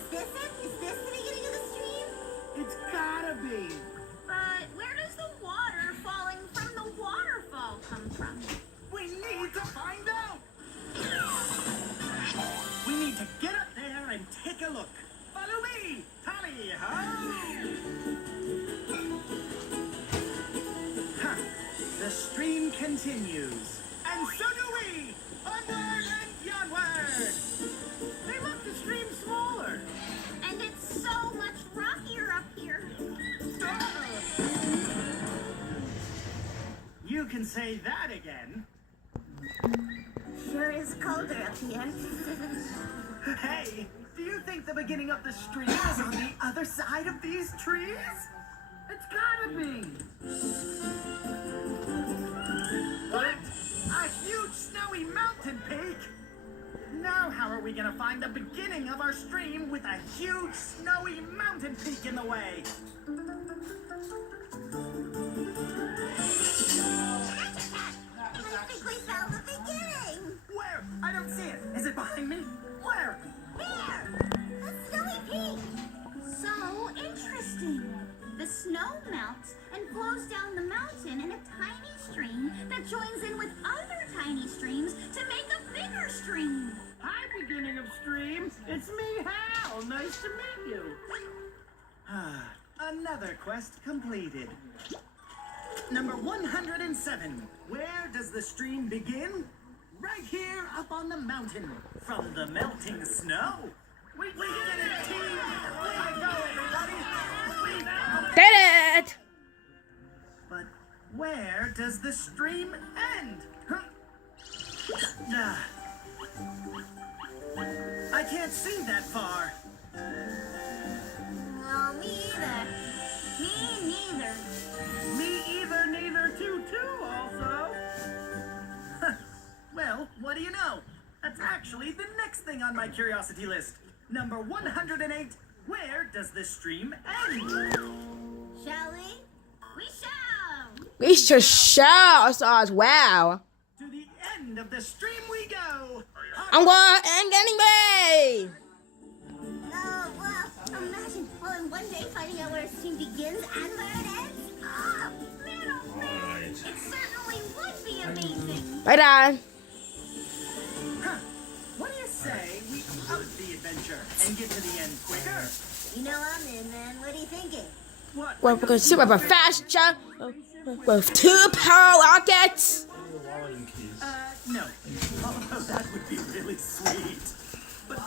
is this it? Is this the beginning of the stream? It's gotta be. But where does the water falling from the waterfall come from? We need to find out. We need to get up there and take a look. Follow me. Tally ho! Huh. The stream continues. And so do we. Onward and onward. They look the stream smaller. And it's so much rockier up here. You can say that again. Sure is colder up here. Hey, do you think the beginning of the stream is on the other side of these trees? It's gotta be. What? A huge snowy mountain peak? Now how are we gonna find the beginning of our stream with a huge snowy mountain peak in the way? I think we found the beginning. Where? I don't see it. Is it behind me? Where? Here! A snowy peak! So interesting. The snow melts and flows down the mountain in a tiny stream that joins in with other tiny streams to make a bigger stream. Hi, beginning of stream. It's me, Hal. Nice to meet you. Another quest completed. Number 107. Where does the stream begin? Right here up on the mountain. From the melting snow. We did it, team! Way to go, everybody! We found it! Did it! But where does the stream end? Huh? I can't see that far. No, me either. Me neither. Me either, neither, too, also. Well, what do you know? That's actually the next thing on my curiosity list. Number 108. Where does the stream end? Shall we? We shall. We should show us as well. To the end of the stream we go. I'm going and getting me. Oh, well, imagine all in one day finding out where a stream begins and where it ends. Oh, Man, oh man. It certainly would be amazing. Bye, Dad. Huh. What do you say we up the adventure and get to the end quicker? you know I'm in, man. What are you thinking? What? We're going to super have a fast jump with 2 power rockets. No. Although that would be really sweet. But